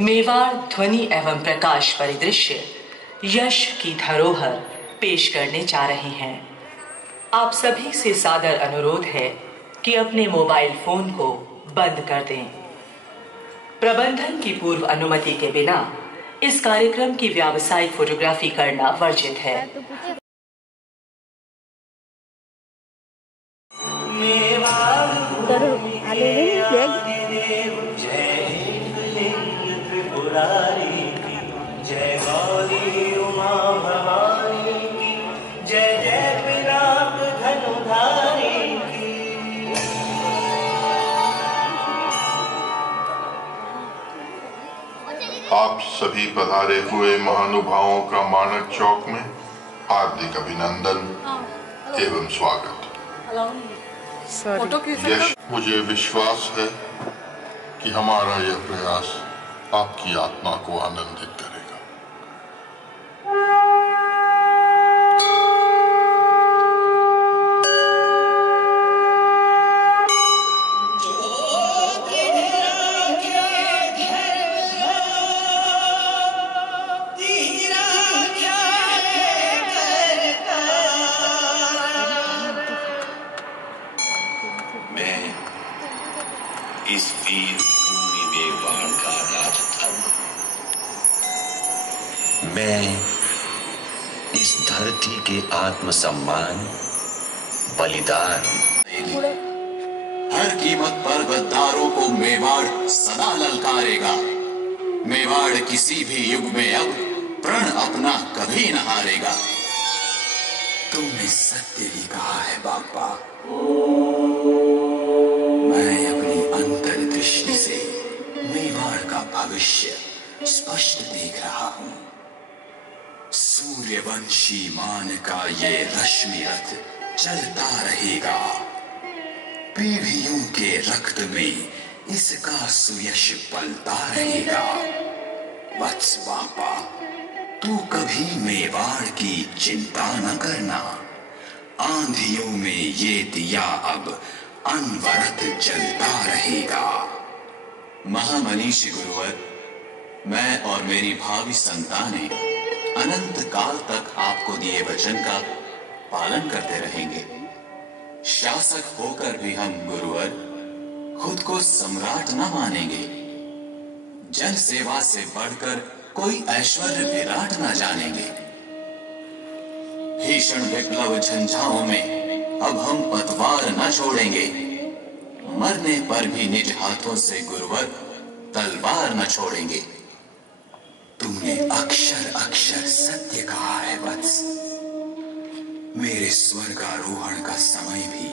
मेवाड़ ध्वनि एवं प्रकाश परिदृश्य यश की धरोहर पेश करने जा रहे हैं। आप सभी से सादर अनुरोध है कि अपने मोबाइल फोन को बंद कर दें। प्रबंधन की पूर्व अनुमति के बिना इस कार्यक्रम की व्यावसायिक फोटोग्राफी करना वर्जित है। जय गौरी उमा भवानी की, जय जय पिनाक धनुधारी की। आप सभी पधारे हुए महानुभावों का मानक चौक में हार्दिक अभिनंदन एवं स्वागत। यश मुझे विश्वास है कि हमारा यह प्रयास आपकी आत्मा को आनंदित करेगा। मैं इस वीर भूमि मेवाड़ का राजधर्म, मैं इस धरती के आत्मसम्मान बलिदान, हर कीमत पर गद्दारों को मेवाड़ सदा ललकारेगा। मेवाड़ किसी भी युग में अब प्रण अपना कभी न हारेगा। तुमने सत्य ही कहा है बापा। मैं अपनी अंतर्दृष्टि से मेवाड़ का भविष्य स्पष्ट देख रहा हूं। सूर्यवंशी मान का ये रश्मि रथ चलता रहेगा। पीढ़ियों के रक्त में इसका सुयश पलता रहेगा। वत्स बापा, तू कभी मेवाड़ की चिंता न करना। आंधियों में ये दिया अब अनवरत जलता रहेगा। महामनीषी गुरुवर, मैं और मेरी भावी संतानें अनंत काल तक आपको दिए वचन का पालन करते रहेंगे। शासक होकर भी हम गुरुवर खुद को सम्राट न मानेंगे। जन सेवा से बढ़कर कोई ऐश्वर्य विराट न जानेंगे। भीषण विप्लव झंझाओं में अब हम पतवार न छोड़ेंगे। मरने पर भी निज हाथों से गुरुवर तलवार न छोड़ेंगे। तुमने अक्षर अक्षर सत्य कहा है वत्स। मेरे स्वर्गारोहण का समय भी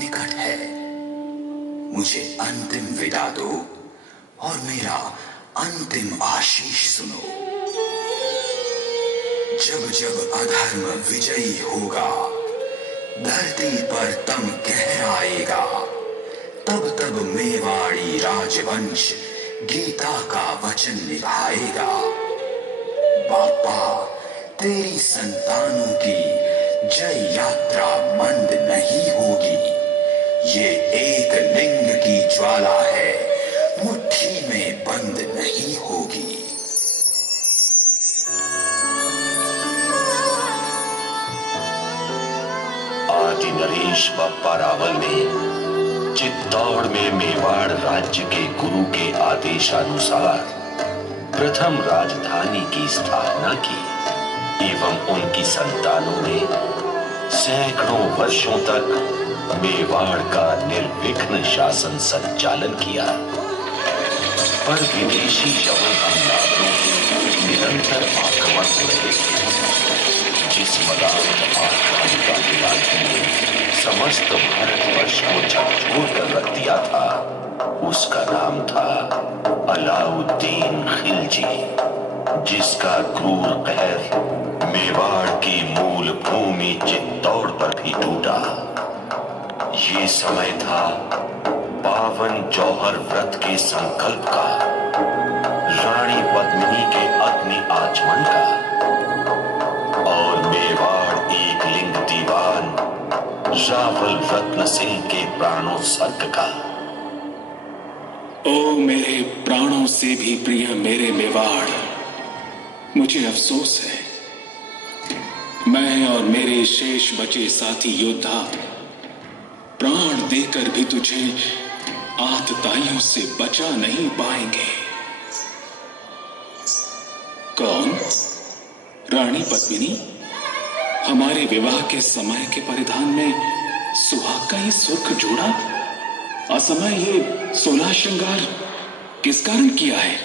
निकट है। मुझे अंतिम विदा दो और मेरा अंतिम आशीष सुनो। जब जब अधर्म विजयी होगा, धरती पर तम कहराएगा, तब तब मेवाड़ी राजवंश गीता का वचन निभाएगा। बापा, तेरी संतानों की जय यात्रा मंद नहीं होगी। ये एक लिंग की ज्वाला है, मुट्ठी में बंद नहीं होगी। आदि नरेश बप्पा रावल ने चित्तौड़ में मेवाड़ राज्य के गुरु के आदेशानुसार प्रथम राजधानी की स्थापना की एवं उनकी संतानों ने सैकड़ों वर्षों तक मेवाड़ का निर्विघ्न शासन संचालन किया। पर विदेशी यवन हमलावरों के निरंतर आक्रमण हो रहे थे। जिस मदान्त आक्रांता विराट ने समस्त भारतवर्ष को झकझोर कर रख दिया था, उसका नाम था अलाउद्दीन खिलजी, जिसका क्रूर कहर मेवाड़ की मूल भूमि चित्तौड़ पर भी टूटा। ये समय था पावन जौहर व्रत के संकल्प का, रानी पद्मिनी के अग्नि आचमन का और मेवाड़ एक लिंग दीवान रावल रत्न सिंह के प्राणोत्सर्ग का। ओ मेरे प्राणों से भी प्रिय मेरे मेवाड़, मुझे अफसोस है मैं और मेरे शेष बचे साथी योद्धा प्राण देकर भी तुझे आतताइयों से बचा नहीं पाएंगे। कौन? रानी पद्मिनी? हमारे विवाह के समय के परिधान में सुहाग का ये सुर्ख जोड़ा, असमय ये 16 श्रृंगार किस कारण किया है?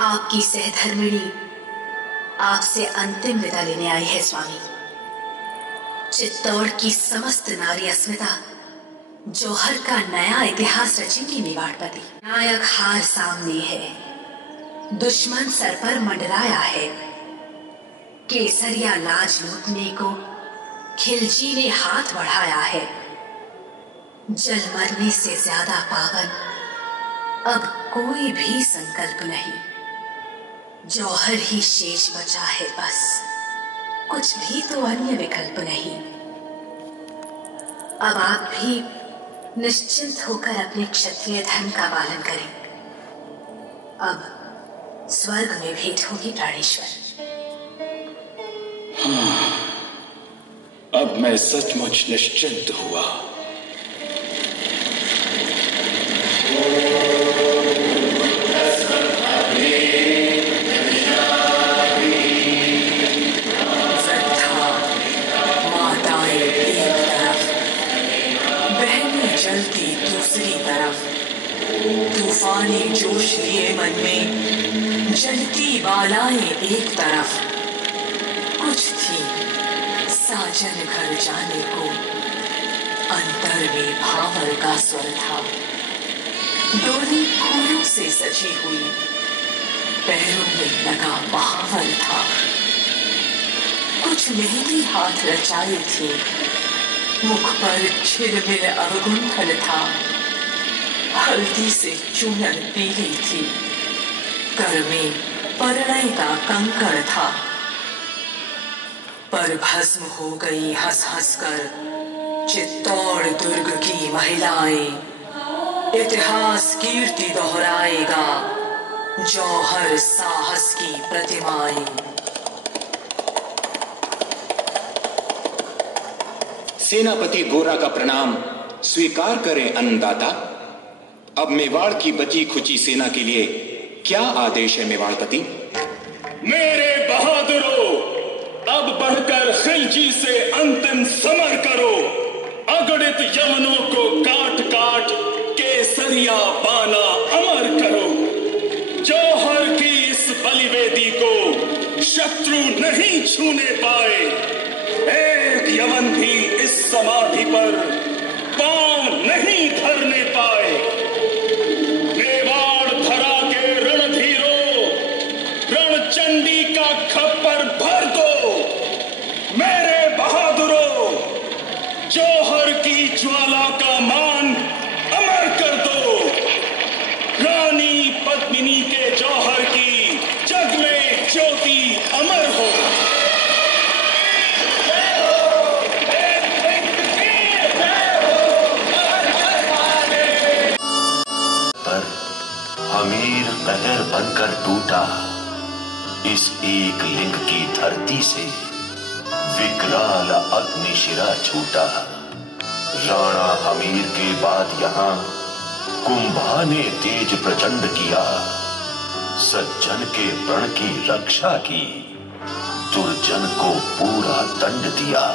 आपकी सहधर्मिणी आपसे अंतिम विदा लेने आई है स्वामी। चित्तौड़ की समस्त नारी अस्मिता जौहर का नया इतिहास रचेंगी मेवाड़पति। नायक हार सामने है, दुश्मन सर पर मंडराया है। केसरिया लाज लूटने को खिलजी ने हाथ बढ़ाया है। जल मरने से ज्यादा पावन अब कोई भी संकल्प नहीं। जौहर ही शेष बचा है बस, कुछ भी तो अन्य विकल्प नहीं। अब आप भी निश्चिंत होकर अपने क्षत्रिय धर्म का पालन करें। अब स्वर्ग में भेंट होगी प्राणेश्वर। हाँ, अब मैं सचमुच निश्चिंत हुआ। जलती दूसरी तरफ, तूफानी जोश लिए मन में जलती बालाएं एक तरफ। कुछ थी साजन घर जाने को, अंतर में भावर का स्वर था। डोली फूलों से सजी हुई, पैरों में लगा बहावर था। कुछ मेहंदी हाथ रचाई थी, मुख पर छिलमिल अवगुंठन था। हल्दी से चूनन पीली थी, कर में परिणय का कंकड़ था। पर भस्म हो गई हंस हंस कर चित्तौड़ दुर्ग की महिलाएं। इतिहास कीर्ति दोहराएगा जौहर साहस की प्रतिमाएं। सेनापति गोरा का प्रणाम स्वीकार करें अन्नदाता। अब मेवाड़ की बची खुची सेना के लिए क्या आदेश है मेवाड़पति? मेरे बहादुरों, अब बढ़कर खिलजी से अंतिम समर करो। अगणित यमनों को काट काट केसरिया बाना अमर करो। जौहर की इस बलिवेदी को शत्रु नहीं छूने पाए। एक यमन भी इस समाधि पर पांव नहीं धरने पाए। मेवाड़ धरा के रणधीरों, रणचंडी का खप्पर भर दो। मेरे बहादुरों, जौहर की ज्वाला का मान अमर कर दो। रानी पद्मिनी के जौहर की जग में ज्योति अमर हो। हमीर कहर बनकर टूटा, इस एक लिंग की धरती से विकराल अग्निशिरा छूटा। राणा हमीर के बाद यहाँ कुंभा ने तेज प्रचंड किया। सज्जन के प्रण की रक्षा की, दुर्जन को पूरा दंड दिया।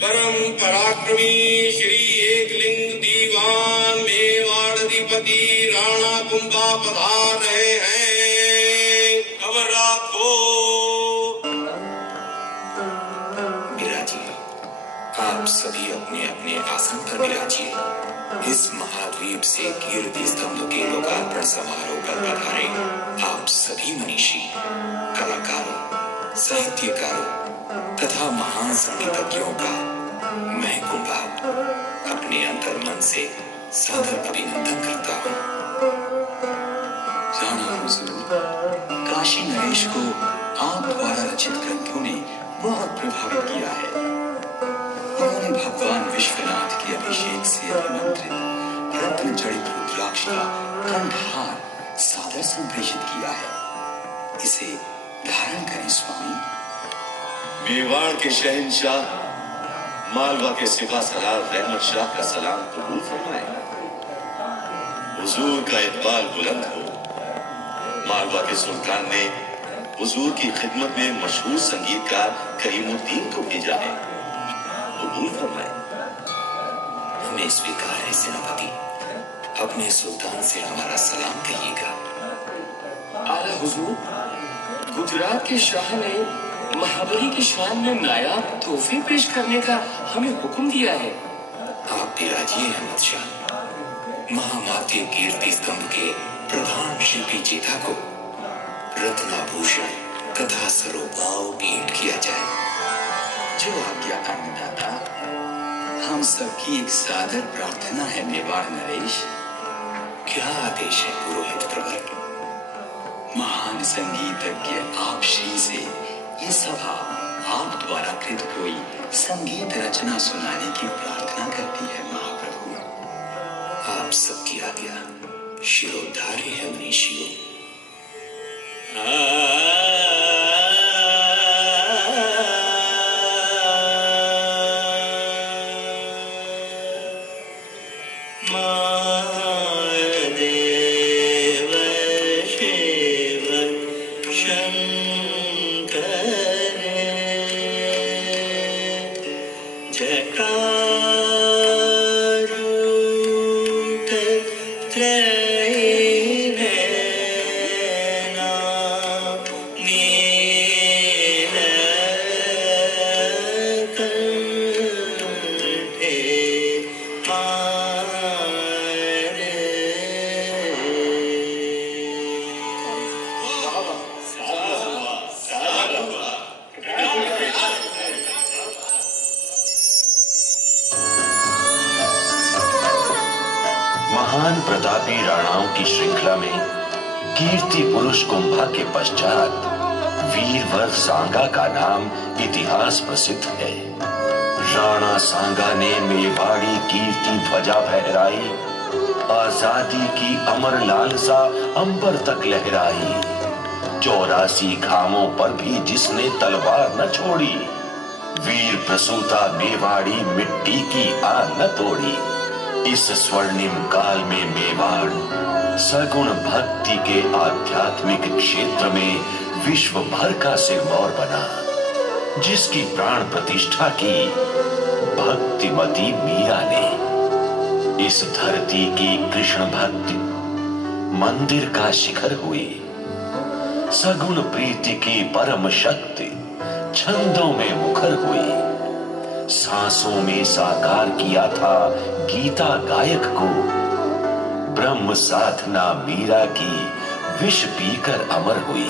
परम पराक्रमी श्री एकलिंग दीवान मेवाड़ाधिपति राणा कुंभा पधार रहे हैं। खबर रखो। विराजिए, आप सभी अपने अपने आसन पर विराजिए। इस महाद्वीप से कीर्ति स्तंभ के लोकार्पण समारोह पर पधारे आप सभी मनीषी, कलाकारों, साहित्यकारों तथा महान संगीतज्ञों का मैं कुंभा अपने अंतर्मन से सादर अभिनंदन करता हूँ। राणा हुजूर, काशी नरेश को आप द्वारा रचित ग्रंथों ने बहुत प्रभावित किया है। उन्होंने भगवान विश्वनाथ के अभिषेक से अभिमंत्रित का कंठहार सादर संप्रेषित किया है। इसे धारण करें स्वामी। मेवाड़ के शहंशाह मालवा के सिपा सलार रहमत शाह का सलाम कबूल फरमाए। हुजूर का इकबाल बुलंद हो। मालवा के सुल्तान ने हुजूर की खिदमत में मशहूर संगीतकार करीमुद्दीन को भेजा है, कबूल फरमाए। हमें स्वीकार है सेनापति। अपने सुल्तान से हमारा सलाम कहिएगा। आला हुजूर, गुजरात के शाह ने महाबली की शान में नायाब तोहफे पेश करने का हमें हुक्म दिया है। आप भी राजी हैं अहमद शाह। महामाती कीर्ति स्तंभ के प्रधान शिल्पी चीता को रत्नाभूषण तथा सरोभाव भेंट किया जाए। जो आज्ञा का अन्नदाता। हम सबकी एक सादर प्रार्थना है मेवाड़ नरेश। क्या आदेश है पुरोहित प्रवर? महान संगीतज्ञ आप श्री से ये सभा आप द्वारा कृत कोई संगीत रचना सुनाने की प्रार्थना करती है महाप्रभु। आप सबकी आज्ञा। शिरोधार्य है मनीषियों। महान प्रतापी राणाओं की श्रृंखला में कीर्ति पुरुष कुंभा के पश्चात वीरवर सांगा का नाम इतिहास प्रसिद्ध है। राणा सांगा ने मेवाड़ी कीर्ति ध्वजा फहराई, आजादी की अमर लालसा अंबर तक लहराई। 84 घावों पर भी जिसने तलवार न छोड़ी, वीर प्रसूता मेवाड़ी मिट्टी की आन न तोड़ी। इस स्वर्णिम काल में मेवाड़ सगुण भक्ति के आध्यात्मिक क्षेत्र में विश्व भर का सिरमौर बना, जिसकी प्राण प्रतिष्ठा की भक्तिमती मीरा ने। इस धरती की कृष्ण भक्ति मंदिर का शिखर हुई। सगुण प्रीति की परम शक्ति छंदों में मुखर हुई। सांसों में साकार किया था गीता गायक को, ब्रह्म साधना मीरा की विष पीकर अमर हुई।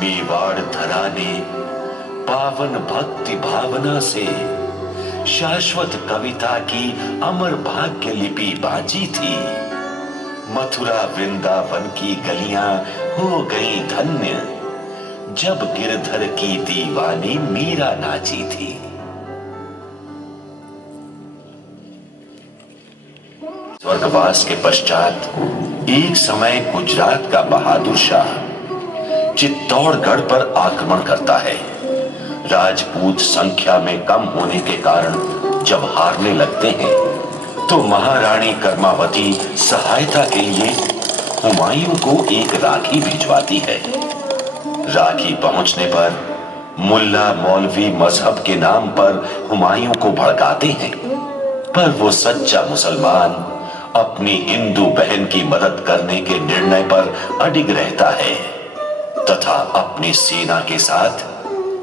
मेवाड़ धरा ने पावन भक्ति भावना से शाश्वत कविता की अमर भाग्य लिपि बांची थी। मथुरा वृंदावन की गलियां हो गई धन्य, जब गिरधर की दीवानी मीरा नाची थी। स्वर्गवास के पश्चात एक समय गुजरात का बहादुर शाह चित्तौड़गढ़ पर आक्रमण करता है। राजपूत संख्या में कम होने के कारण जब हारने लगते हैं, तो महारानी कर्मावती सहायता के लिए हुमायूं को एक राखी भिजवाती है। राखी पहुंचने पर मुल्ला मौलवी मजहब के नाम पर हुमायूं को भड़काते हैं, पर वो सच्चा मुसलमान अपनी हिंदू बहन की मदद करने के निर्णय पर अडिग रहता है तथा अपनी सेना के साथ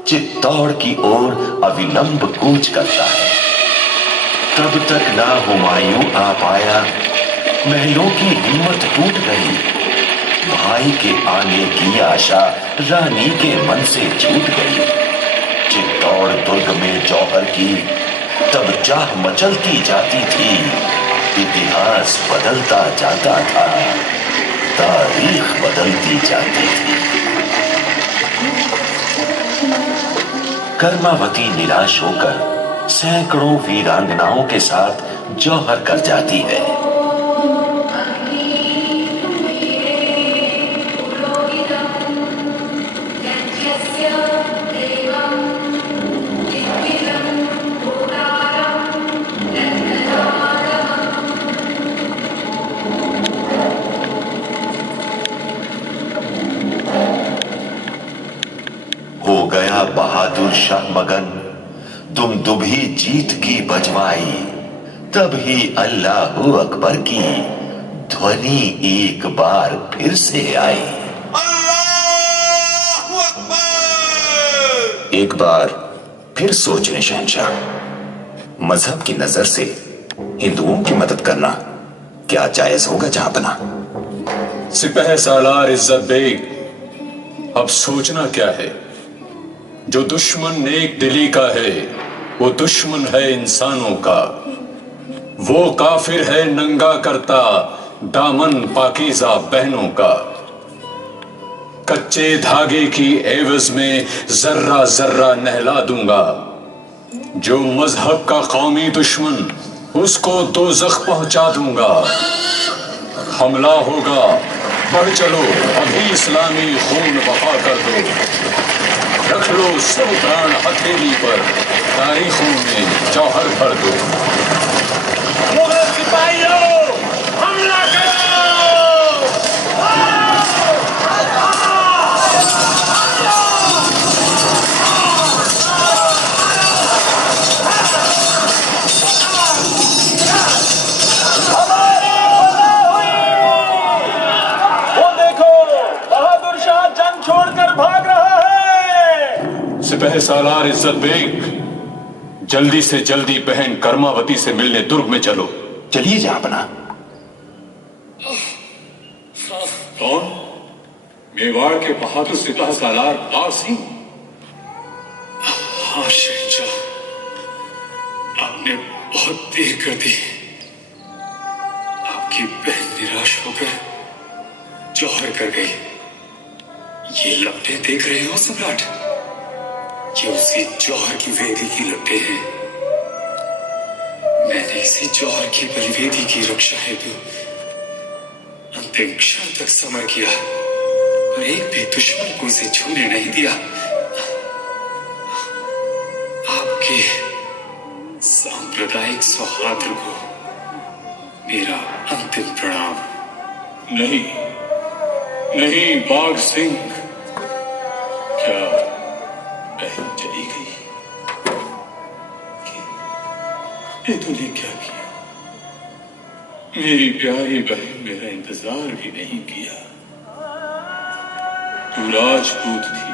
चित्तौड़ की ओर अविलंब कूच करता है। तब तक ना हुमायूं आ पाया, महलों की हिम्मत टूट गई। भाई के आने की आशा रानी के मन से छूट गई। चित्तौड़ दुर्ग में जौहर की तब चाह मचलती जाती थी। इतिहास बदलता जाता था, तारीख बदलती जाती थी। कर्मावती निराश होकर सैकड़ों वीरांगनाओं के साथ जौहर कर जाती है। बहादुर शाह मगन तुम दुभी जीत की बजवाई, तब ही अल्लाहू अकबर की ध्वनि एक बार फिर से आई। अल्लाहू अकबर। एक बार फिर सोच लें शहंशाह, मजहब की नजर से हिंदुओं की मदद करना क्या जायज होगा जहां बना? सिपह सालार इज्जत बेग, अब सोचना क्या है? जो दुश्मन नेक दिली का है वो दुश्मन है इंसानों का। वो काफिर है नंगा करता दामन पाकीज़ा बहनों का। कच्चे धागे की एवज में जर्रा जर्रा नहला दूंगा। जो मजहब का कौमी दुश्मन उसको दोज़ख पहुंचा दूंगा। हमला होगा, बढ़ चलो, अभी इस्लामी खून बहा कर दो। रख लो सब प्राण हथेली पर, तारीखों में जौहर भर दो। मुगल सिपाहियों, हमला करो! भाग रहा है। सिपह सालार इज्जत बेग, जल्दी से जल्दी बहन कर्मावती से मिलने दुर्ग में चलो। चलिए जहां बना। कौन? मेवाड़ के बहादुर सिपह सालार बार सिंह। हाँ शहंशाह, आपने बहुत देर कर दी। आपकी बहन निराश होकर जौहर कर गई। ये लपटें देख रहे हो सम्राट? ये उसी जौहर की वेदी की लपटें हैं। मैंने इसी जौहर की बलिवेदी की रक्षा हेतु अंतिम क्षण तक समर किया और एक भी दुश्मन को इसे छूने नहीं दिया। आपके सांप्रदायिक सौहार्द को मेरा अंतिम प्रणाम। नहीं नहीं बाघ सिंह, क्या बहन चली गई? ये तूने क्या किया? मेरी प्यारी बहन मेरा इंतजार भी नहीं किया। तू राजपूत थी,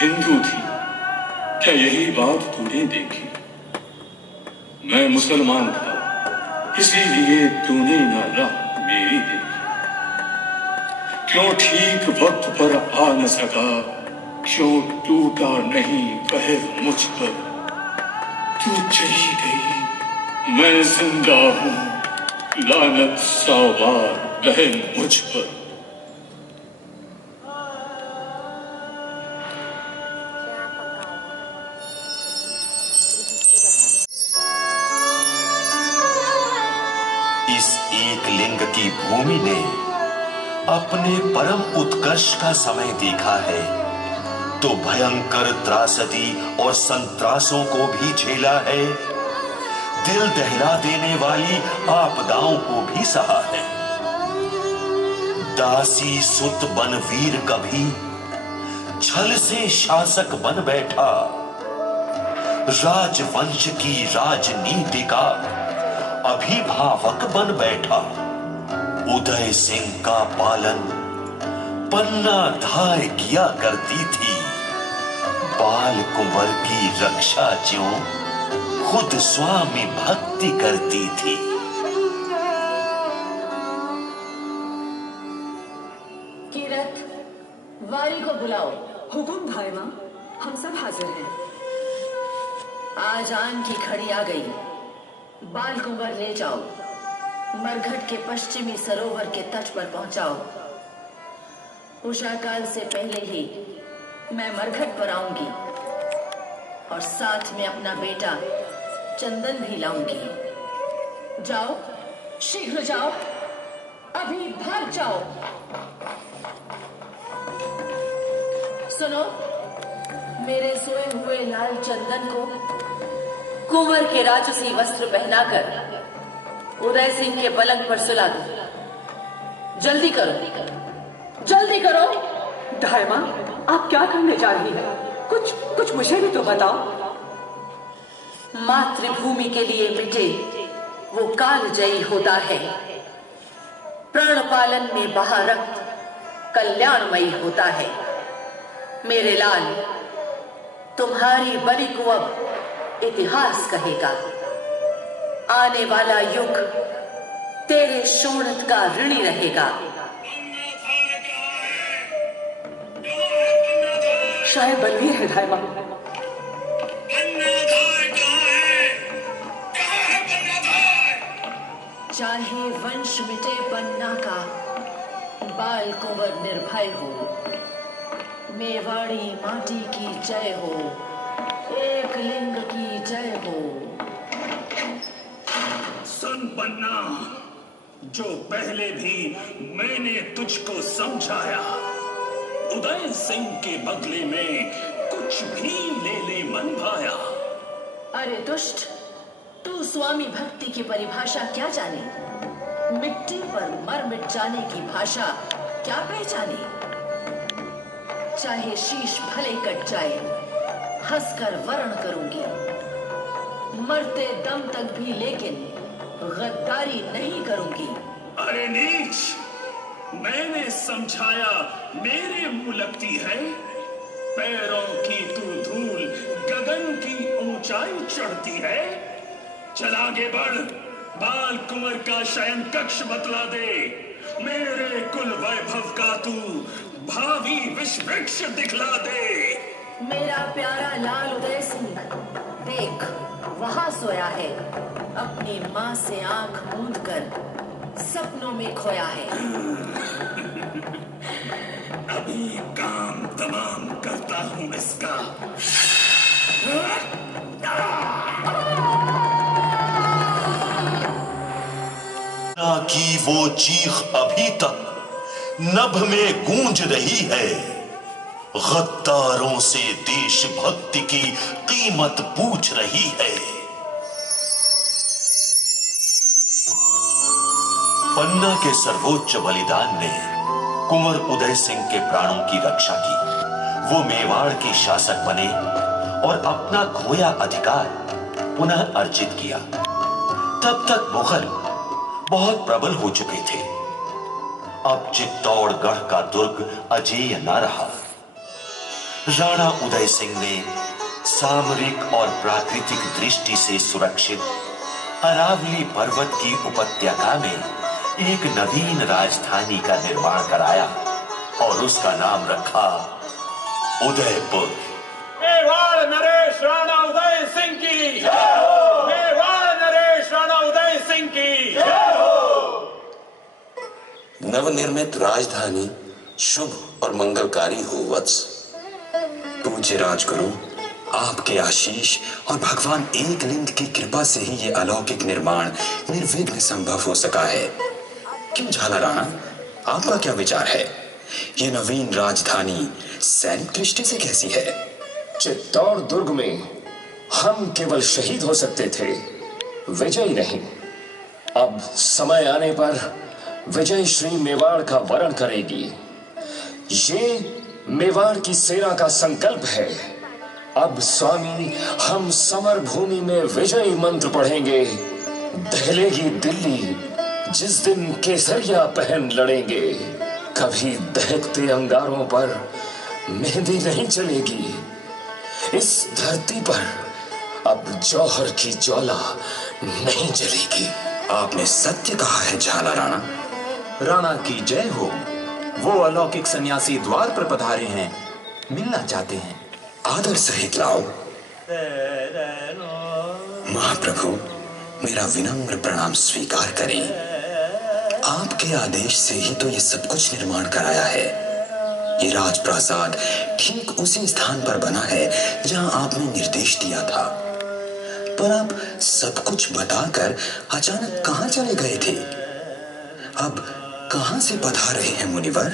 हिंदू थी, क्या यही बात तूने देखी? मैं मुसलमान था, इसीलिए तूने ना राह मेरी देखी। क्यों ठीक वक्त पर आ न सका? क्यों टूटा नहीं कहर मुझ पर? तू चली गई, मैं जिंदा हूं, लानत सवार बहन मुझ पर। इस एक लिंग की भूमि ने अपने परम उत्कर्ष का समय देखा है तो भयंकर त्रासदी और संत्रासों को भी झेला है, दिल दहला देने वाली आपदाओं को भी सहा है। दासी सुत बन वीर कभी छल से शासक बन बैठा, राजवंश की राजनीति का अभिभावक बन बैठा। उदय सिंह का पालन पन्ना धाय किया करती थी, बाल कुंवर की रक्षा ज्यों खुद स्वामी भक्ति करती थी। कीरत, वारी को बुलाओ। हुकुम भाई मां, हम सब हाजिर हैं। आज आन की घड़ी आ गई। बाल कुंवर ले जाओ, मरघट के पश्चिमी सरोवर के तट पर पहुंचाओ। उषाकाल से पहले ही मैं मरघट पर आऊंगी और साथ में अपना बेटा चंदन भी लाऊंगी। जाओ, शीघ्र जाओ, अभी भाग जाओ। सुनो, मेरे सोए हुए लाल चंदन को कुंवर के राजसी वस्त्र पहनाकर उदय सिंह के पलंग पर सुला दो। जल्दी करो, जल्दी करो। धाय मां, आप क्या करने जा रही हैं? कुछ मुझे भी तो बताओ। मातृभूमि के लिए मिटे वो कालजयी होता है, प्राण पालन में बहा रक्त कल्याणमयी होता है। मेरे लाल, तुम्हारी बलि को अब इतिहास कहेगा। आने वाला युग तेरे शोणित का ऋणी रहेगा। शायद बलवीर है धाय मां। चाहे वंश मिटे पन्ना का, बाल कुंवर निर्भय हो। मेवाड़ी माटी की जय हो, एक लिंग की जय हो। सुन पन्ना, जो पहले भी मैंने तुझको समझाया, उदय सिंह के बदले में कुछ भी ले ले मन भाया। अरे दुष्ट, तू स्वामी भक्ति की परिभाषा क्या जाने? मिट्टी पर मर मिट जाने की भाषा क्या पहचाने? चाहे शीश भले कट जाए, हंसकर वर्ण करूंगी। मरते दम तक भी लेकिन गद्दारी नहीं करूंगी। अरे नीच, मैंने समझाया मेरे मुंह लगती है। पैरों की तू धूल गगन की ऊंचाई चढ़ती है। चल आगे बढ़, बाल कुंवर का शयन कक्ष बतला दे। मेरे कुल वैभव का तू भावी विश्व वृक्ष दिखला दे। मेरा प्यारा लाल उदय सिंह, देख वहां सोया है, अपनी माँ से आंख मूंद कर सपनों में खोया है। अभी काम तमाम करता हूं इसका। की वो चीख अभी तक नभ में गूंज रही है। गद्दारों से देशभक्ति की कीमत पूछ रही है। पन्ना के सर्वोच्च बलिदान ने कुंवर उदय सिंह के प्राणों की रक्षा की। वो मेवाड़ के शासक बने और अपना खोया अधिकार पुनः अर्जित किया। तब तक मुगल बहुत प्रबल हो चुके थे। अब चित्तौड़गढ़ का दुर्ग अजेय न रहा। राणा उदय सिंह ने सामरिक और प्राकृतिक दृष्टि से सुरक्षित अरावली पर्वत की उपत्यका में एक नवीन राजधानी का निर्माण कराया और उसका नाम रखा उदयपुर। मेवाड़ नरेश राणा उदय सिंह की जय हो। मेवाड़ नरेश राणा उदय सिंह की जय हो। नवनिर्मित राजधानी शुभ और मंगलकारी हो वत्स। पूज्य राजगुरु, आपके आशीष और भगवान एक लिंग की कृपा से ही ये अलौकिक निर्माण निर्विघ्न संभव हो सका है। क्यों झाला राणा, आपका क्या विचार है? ये नवीन राजधानी सैनिक दृष्टि से कैसी है? चित्तौड़ दुर्ग में हम केवल शहीद हो सकते थे, विजयी नहीं। अब समय आने पर विजय श्री मेवाड़ का वरण करेगी। ये मेवाड़ की सेना का संकल्प है। अब स्वामी, हम समर भूमि में विजयी मंत्र पढ़ेंगे। दहलेगी दिल्ली जिस दिन केसरिया पहन लड़ेंगे। कभी दहकते अंगारों पर मेहंदी नहीं चलेगी। इस धरती पर अब जौहर की ज्वाला नहीं जलेगी। आपने सत्य कहा है झाला राणा। राणा की जय हो। वो अलौकिक सन्यासी द्वार पर पधारे हैं, मिलना चाहते हैं। आदर सहित लाओ। महाप्रभु, मेरा विनम्र प्रणाम स्वीकार करें। आपके आदेश से ही तो ये सब कुछ निर्माण कराया है। ये राजप्रासाद ठीक उसी स्थान पर बना है जहां आपने निर्देश दिया था। पर आप सब कुछ बताकर अचानक कहां चले गए थे? अब कहां से पधार रहे हैं मुनिवर?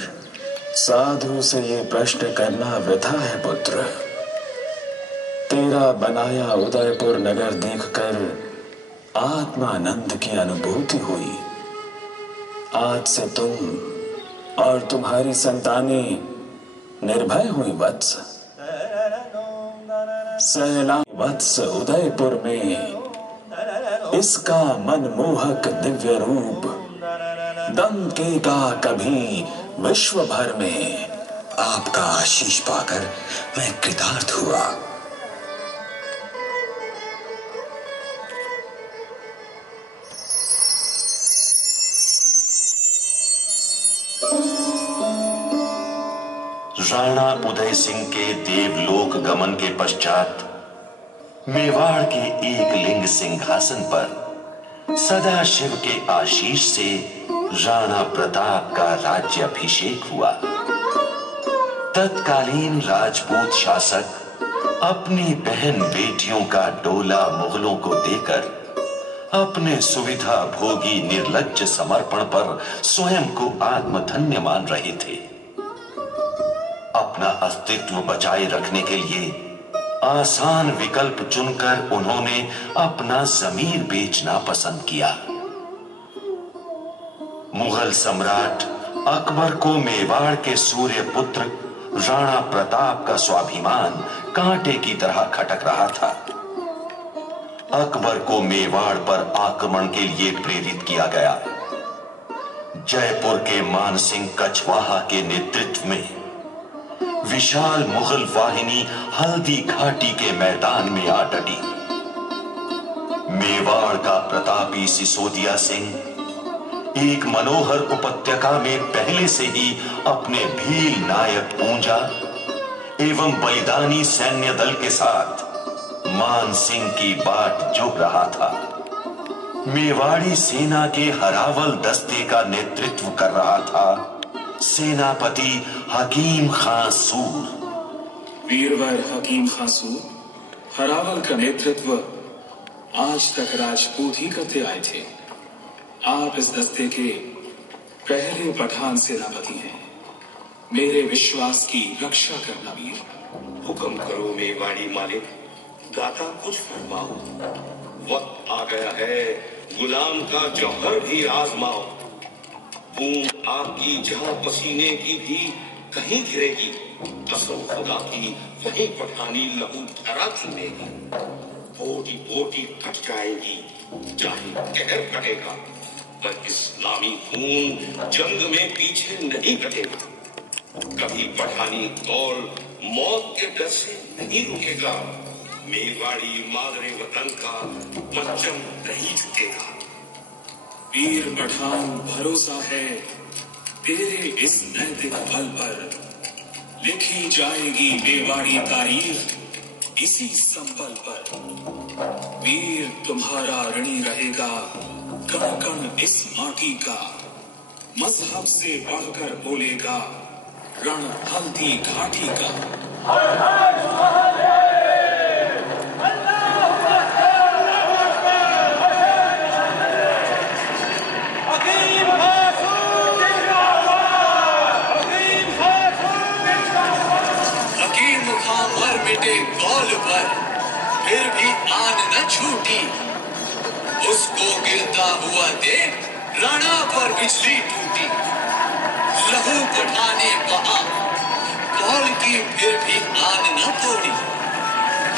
साधु से ये प्रश्न करना वृथा है पुत्र। तेरा बनाया उदयपुर नगर देखकर आत्मानंद की अनुभूति हुई। आज से तुम और तुम्हारी संतानें निर्भय हुई वत्स। सैलानी वत्स उदयपुर में इसका मनमोहक दिव्य रूप दमकेगा कभी विश्व भर में। आपका आशीष पाकर मैं कृतार्थ हुआ। राणा उदय सिंह के देवलोक गमन के पश्चात मेवाड़ के एक लिंग सिंहासन पर सदाशिव के आशीष से राणा प्रताप का राज्य अभिषेक हुआ। तत्कालीन राजपूत शासक अपनी बहन बेटियों का डोला मुगलों को देकर अपने सुविधा भोगी निर्लज्ज समर्पण पर स्वयं को आत्मधन्य मान रहे थे। अपना अस्तित्व बचाए रखने के लिए आसान विकल्प चुनकर उन्होंने अपना ज़मीर बेचना पसंद किया। मुगल सम्राट अकबर को मेवाड़ के सूर्य पुत्र राणा प्रताप का स्वाभिमान कांटे की तरह खटक रहा था। अकबर को मेवाड़ पर आक्रमण के लिए प्रेरित किया गया। जयपुर के मानसिंह कछवाहा के नेतृत्व में विशाल मुगल वाहिनी हल्दी घाटी के मैदान में आ डटी। मेवाड़ का प्रतापी सिसोदिया सिंह एक मनोहर उपत्यका में पहले से ही अपने भील नायक पूंजा एवं बलिदानी सैन्य दल के साथ मान सिंह की बाट जोह रहा था। मेवाड़ी सेना के हरावल दस्ते का नेतृत्व कर रहा था सेनापति हकीम खां सूर। वीरवर हकीम खां सूर हरावल का नेतृत्व आज तक राजपूत ही करते आए थे। आप इस दस्ते के पहले पठान सेनापति हैं। मेरे विश्वास की रक्षा करना वीर। हुक्म करो मेवाड़ी मालिक, दाता कुछ फरमाओ। वक्त आ गया है गुलाम का जौहर भी आजमाओ। बूंद आपकी जहां पसीने की भी कहीं गिरेगी, कसम खुदा की वहीं पठानी लहू धरा चुनेगी। बोटी बोटी कट जाएगी, चाहे कहर कटेगा, पर इस्लामी खून जंग में पीछे नहीं कटेगा। कभी पठानी कौल मौत के डर से नहीं रुकेगा। मेवाड़ी मादरे वतन का परचम नहीं झुकेगा। वीर पठान भरोसा है तेरे इस नैतिक बल पर। लिखी जाएगी मेवाड़ी तारीख इसी संबल पर। वीर तुम्हारा ऋणी रहेगा कण कण इस माटी का। मजहब से बढ़कर बोलेगा रण हल्दी घाटी का। कौल पर फिर भी आन न छूटी। उसको गिरता हुआ देख राणा पर बिजली टूटी। लहू पठाने बहा कौल की फिर भी आन न तोड़ी।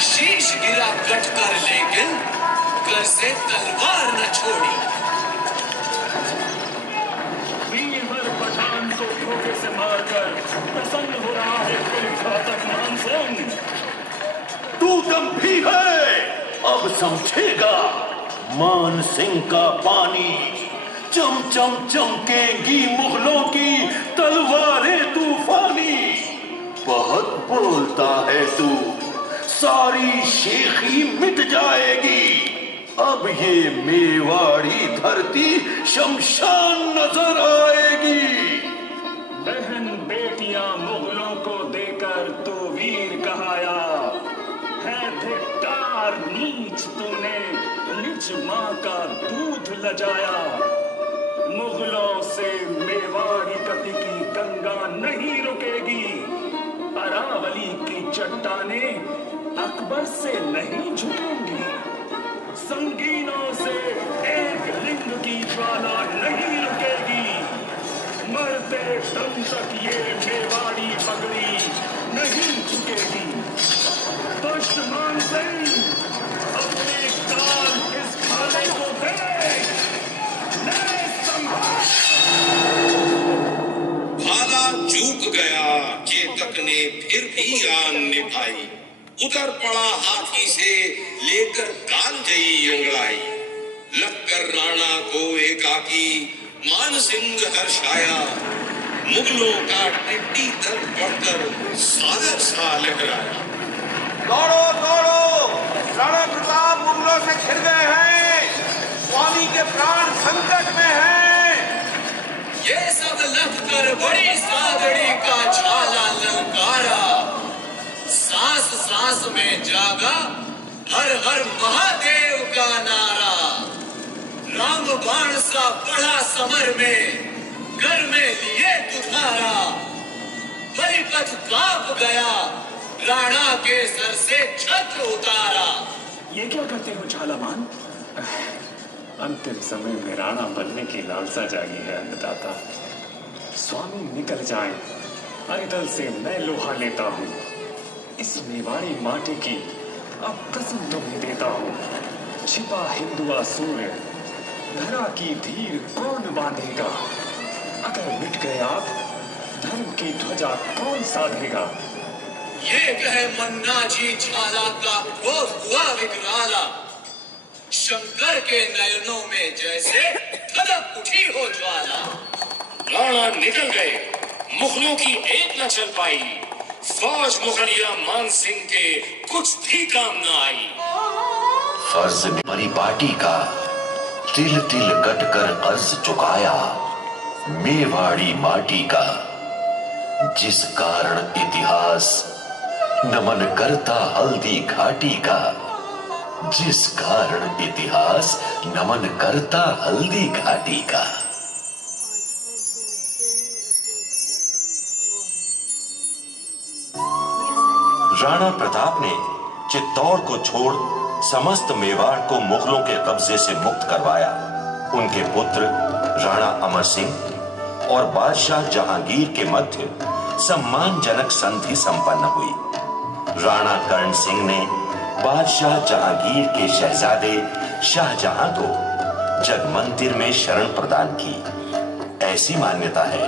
शीश गिरा कट कर लेकिन कर से तलवार न छोड़ी। वीर पठान को धोखे से मारकर प्रसन्न हो रहा है फिर घातक मानसिंह। तू गंभी है अब समझेगा मान सिंह का पानी। चम चम चमकेंगी मुगलों की तलवारें तूफानी। बहुत बोलता है तू, सारी शेखी मिट जाएगी। अब ये मेवाड़ी धरती शमशान नजर आएगी। बहन बेटियां मुगलों को देकर तो वीर कहाया है धिक्कार नीच। तूने निज माँ का दूध लजाया। मुगलों से मेवाड़ी कति की गंगा नहीं रुकेगी। अरावली की चट्टानें अकबर से नहीं झुकेंगी। संगीनों से एक लिंग की ज्वाला नहीं रुकेगी। मरते दम तक ये मेवाड़ी पगड़ी नहीं झुकेगी। दुश्मन फिर भी आन निभाई। उतर पड़ा हाथी से लेकर कालजयी अंगड़ाई। लगकर राणा को एकाकी मान सिंह हर्षाया। मुगलों का टिड्डी दल बढ़कर सागर सा लहराया। दौड़ो दौड़ो, राणा प्रताप मुगलों से घिर गए हैं, स्वामी के प्राण संकट में हैं। ये सब लखकर बड़ी सागड़ी का छाला ललकारा। सांस सांस में जागा हर हर महादेव का नारा। राम बाण सा बढ़ा समर में, घर में लिए तुझारा। परिपथ कांप गया, राणा के सर से छत्र उतारा। ये क्या करते हो झालावान? अंतिम समय में राणा बनने की लालसा जागी है अन्नदाता। स्वामी निकल जाए, आइडल से मैं लोहा लेता हूँ। इस मेवाड़ी माटी की अब कसम तुम्हें देता हूँ। छिपा हिंदुआ सूर्य, धरा की धीर कौन बांधेगा? अगर मिट गए आप, धर्म की ध्वजा कौन साधेगा? ये कहे मन्ना जी झाला का क्रोध हुआ विकराला। शंकर के नयनों में जैसे धड़क उठी हो ज्वाला। राणा निकल गए, मुगलों की एक न चल पाई। फौज मुगलिया मान सिंह के कुछ भी काम न आई। फर्ज में परिपाटी का तिल तिल कट कर कर्ज चुकाया। मेवाड़ी माटी का जिस कारण इतिहास नमन करता हल्दी घाटी का। जिस कारण इतिहास नमन करता हल्दी घाटी का। राणा प्रताप ने चित्तौड़ को छोड़ समस्त मेवाड़ को मुगलों के कब्जे से मुक्त करवाया। उनके पुत्र राणा अमर सिंह और बादशाह जहांगीर के मध्य सम्मानजनक संधि संपन्न हुई। राणा कर्ण सिंह ने बादशाह जहांगीर के शहजादे शाहजहां को जगमंदिर में शरण प्रदान की। ऐसी मान्यता है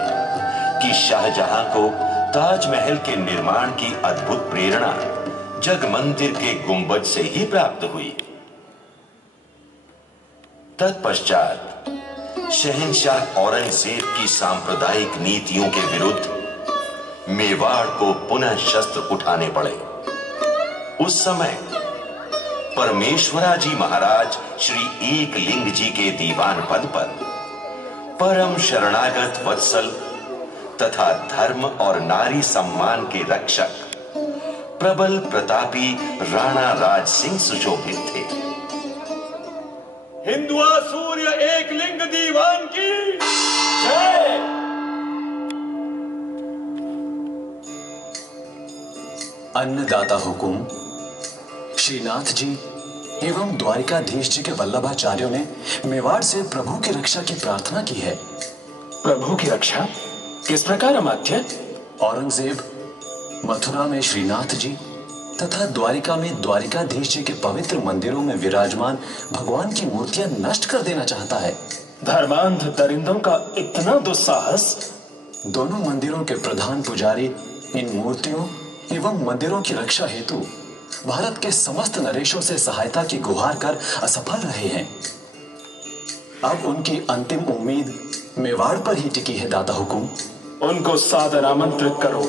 कि शाहजहां को ताजमहल के निर्माण की अद्भुत प्रेरणा जगमंदिर के गुंबद से ही प्राप्त हुई। तत्पश्चात शहंशाह औरंगजेब की सांप्रदायिक नीतियों के विरुद्ध मेवाड़ को पुनः शस्त्र उठाने पड़े। उस समय परमेश्वरा जी महाराज श्री एकलिंग जी के दीवान पद पर परम शरणागत वत्सल तथा धर्म और नारी सम्मान के रक्षक प्रबल प्रतापी राणा राज सिंह सुशोभित थे। हिंदुआ सूर्य एकलिंग दीवान की जय। अन्नदाता हुकुम श्रीनाथ जी एवं द्वारिकाधीश जी के वल्लभाचार्यों ने मेवाड़ से प्रभु की रक्षा की प्रार्थना की है। प्रभु की रक्षा किस प्रकार अमात्य? औरंगजेब मथुरा में श्रीनाथ जी तथा द्वारिका में द्वारिकाधीश जी के पवित्र मंदिरों में विराजमान भगवान की मूर्तियां नष्ट कर देना चाहता है। धर्मांध दरिंदों का इतना दुस्साहस। दोनों मंदिरों के प्रधान पुजारी इन मूर्तियों एवं मंदिरों की रक्षा हेतु भारत के समस्त नरेशों से सहायता की गुहार कर असफल रहे हैं। अब उनकी अंतिम उम्मीद मेवाड़ पर ही टिकी है। दाता हुकुम, उनको सादर आमंत्रित करो।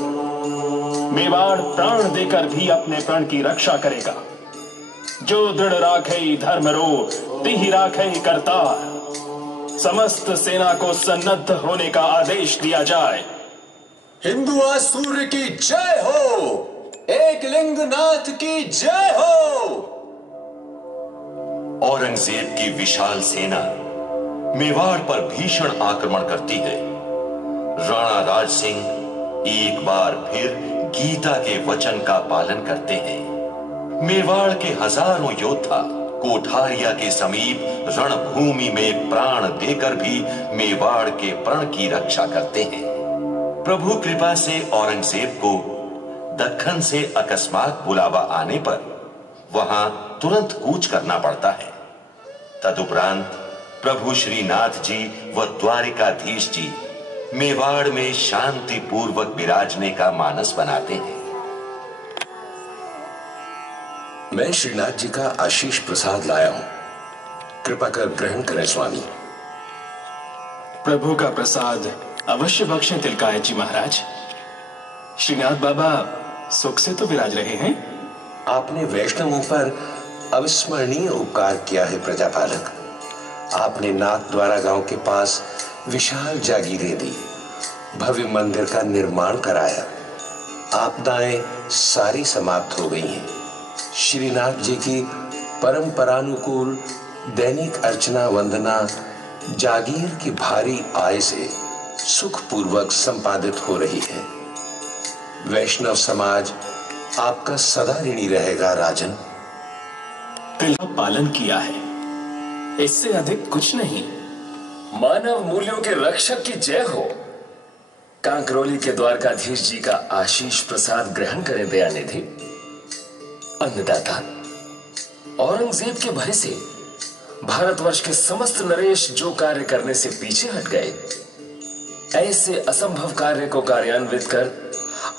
मेवाड़ प्राण देकर भी अपने प्राण की रक्षा करेगा। जो दृढ़ राखे धर्मरो तिहि राखे करतार। समस्त सेना को सन्नद्ध होने का आदेश दिया जाए। हिंदुआ सूर्य की जय हो, एकलिंग नाथ की जय हो। औरंगजेब की विशाल सेना मेवाड़ पर भीषण आक्रमण करती है। राणा राज सिंह एक बार फिर गीता के वचन का पालन करते हैं। मेवाड़ के हजारों योद्धा कोठारिया के समीप रणभूमि में प्राण देकर भी मेवाड़ के प्रण की रक्षा करते हैं। प्रभु कृपा से औरंगजेब को दक्खन से अकस्मात बुलावा आने पर वहां तुरंत कूच करना पड़ता है। तदुपरांत प्रभु श्रीनाथ जी व द्वारिकाधीश जी मेवाड़ में शांति पूर्वक विराजने का मानस बनाते हैं। मैं श्रीनाथ जी का आशीष प्रसाद लाया हूं, कृपा कर ग्रहण करें स्वामी। प्रभु का प्रसाद अवश्य बख्शें तिलकायत जी महाराज। श्रीनाथ बाबा सुख से तो विराज रहे हैं। आपने वैष्णवों पर अविस्मरणीय उपकार किया है प्रजापालक। आपने नाथ द्वारा गांव के पास विशाल जागीरें दी, भव्य मंदिर का निर्माण कराया। आपदाएं सारी समाप्त हो गई हैं। श्रीनाथ जी की परंपरानुकूल दैनिक अर्चना वंदना जागीर की भारी आय से सुखपूर्वक संपादित हो रही है। वैष्णव समाज आपका सदा ऋणी रहेगा राजन। तिलक पालन किया है, इससे अधिक कुछ नहीं। मानव मूल्यों के रक्षक की जय हो। कांकरोली के द्वारकाधीश जी का आशीष प्रसाद ग्रहण करें दयानिधि। अन्नदाता, औरंगजेब के भय से भारतवर्ष के समस्त नरेश जो कार्य करने से पीछे हट गए, ऐसे असंभव कार्य को कार्यान्वित कर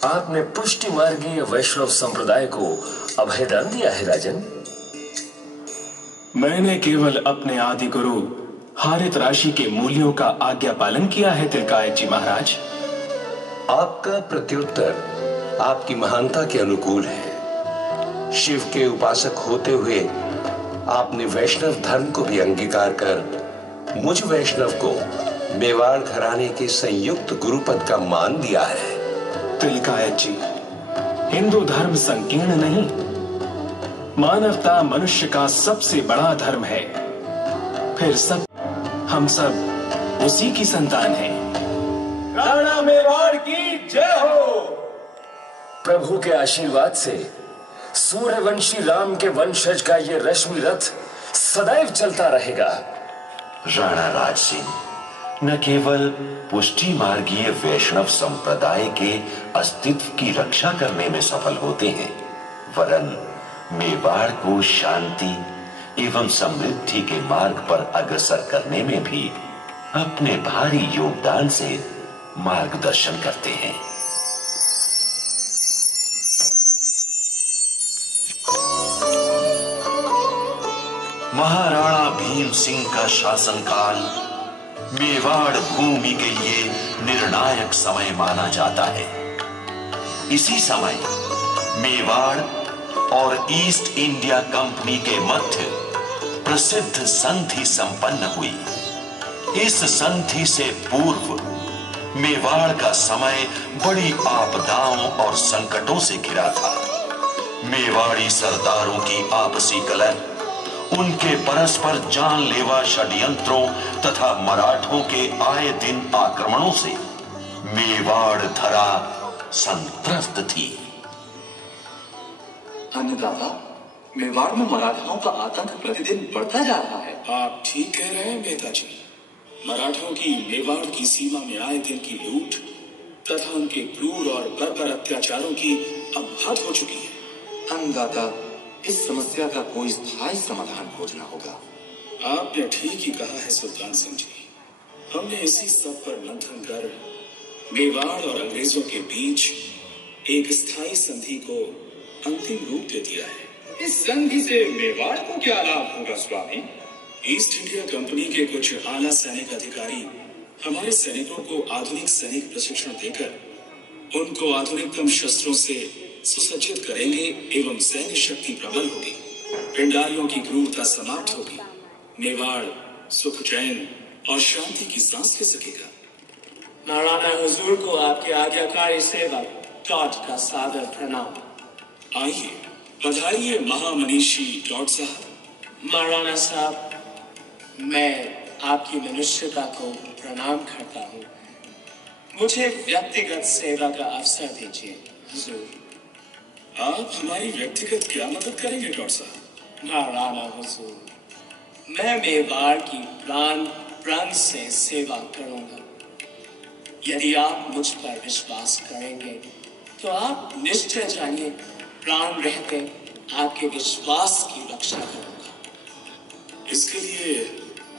आपने पुष्टि मार्गीय वैष्णव संप्रदाय को अभयदान दिया है राजन। मैंने केवल अपने आदि गुरु हारित राशि के मूल्यों का आज्ञा पालन किया है तिलकायत जी महाराज। आपका प्रत्युत्तर आपकी महानता के अनुकूल है। शिव के उपासक होते हुए आपने वैष्णव धर्म को भी अंगीकार कर मुझ वैष्णव को मेवाड़ घराने के संयुक्त गुरुपद का मान दिया है। तिलकायत जी, हिंदू धर्म संकीर्ण नहीं, मानवता मनुष्य का सबसे बड़ा धर्म है। फिर सब हम सब उसी की संतान हैं। राणा मेवाड़ की जय हो। प्रभु के आशीर्वाद से सूर्यवंशी राम के वंशज का ये रश्मि रथ सदैव चलता रहेगा। राणा राज सिंह न केवल पुष्टि मार्गीय वैष्णव संप्रदाय के अस्तित्व की रक्षा करने में सफल होते हैं, वरन मेवाड़ को शांति एवं समृद्धि के मार्ग पर अग्रसर करने में भी अपने भारी योगदान से मार्गदर्शन करते हैं। महाराणा भीम सिंह का शासनकाल मेवाड़ भूमि के लिए निर्णायक समय माना जाता है। इसी समय मेवाड़ और ईस्ट इंडिया कंपनी के मध्य प्रसिद्ध संधि संपन्न हुई। इस संधि से पूर्व मेवाड़ का समय बड़ी आपदाओं और संकटों से घिरा था। मेवाड़ी सरदारों की आपसी कलह, उनके परस्पर जानलेवा षड्यंत्रों तथा मराठों के आए दिन आक्रमणों से मेवाड़ धरा संत्रस्त थी। अन्नदाता, मेवाड़ में मराठाओं का आतंक प्रतिदिन बढ़ता जा रहा है। आप ठीक कह रहे हैं मेहता जी। मराठों की मेवाड़ की सीमा में आए दिन की लूट तथा उनके क्रूर और बर्बर अत्याचारों की अब हद हो चुकी है। अन्नदाता, इस समस्या का कोई स्थायी समाधान खोजना होगा। आपने ठीक ही कहा है सुल्तान सिंह जी। हमने इसी सब पर मंथन कर मेवाड़ और अंग्रेजों के बीच एक स्थायी संधि को अंतिम रूप दे दिया है। इस संधि से मेवाड़ को क्या लाभ होगा स्वामी? ईस्ट इंडिया कंपनी के कुछ आला सैनिक अधिकारी हमारे सैनिकों को आधुनिक सैनिक प्रशिक्षण देकर उनको आधुनिकतम शस्त्रों से सुसज्जित करेंगे एवं सैन्य शक्ति प्रबल होगी। पिंडारियों की क्रूरता समाप्त होगी। मेवाड़ सुख चैन और शांति की सांस ले सकेगा। महाराणा हुजूर को आपके आज्ञाकारी सेवक टॉड का सादर प्रणाम। आइए बधाइए महामनीषी टॉड साहब। महाराणा साहब, मैं आपकी मनुष्यता को प्रणाम करता हूँ। मुझे व्यक्तिगत सेवा का अवसर दीजिए हुजूर। आप हमारी व्यक्तिगत क्या मदद करेंगे टॉड साहब? महाराणा हुजूर, मैं मेवाड़ की प्राण प्रण से सेवा करूंगा। यदि आप मुझ पर विश्वास करेंगे तो आप निश्चय जानिए प्राण रहते आपके विश्वास की रक्षा करूंगा। इसके लिए